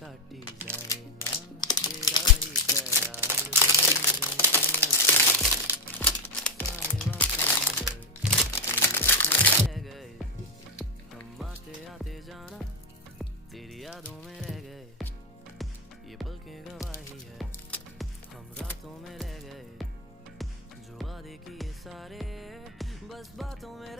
काटी जाएगा तेरा ही करार रह गए हम आते आते जाना तेरी यादों में रह गए ये पल की गवाही है हम रातों में रह गए जो वादे किए सारे बस बातों में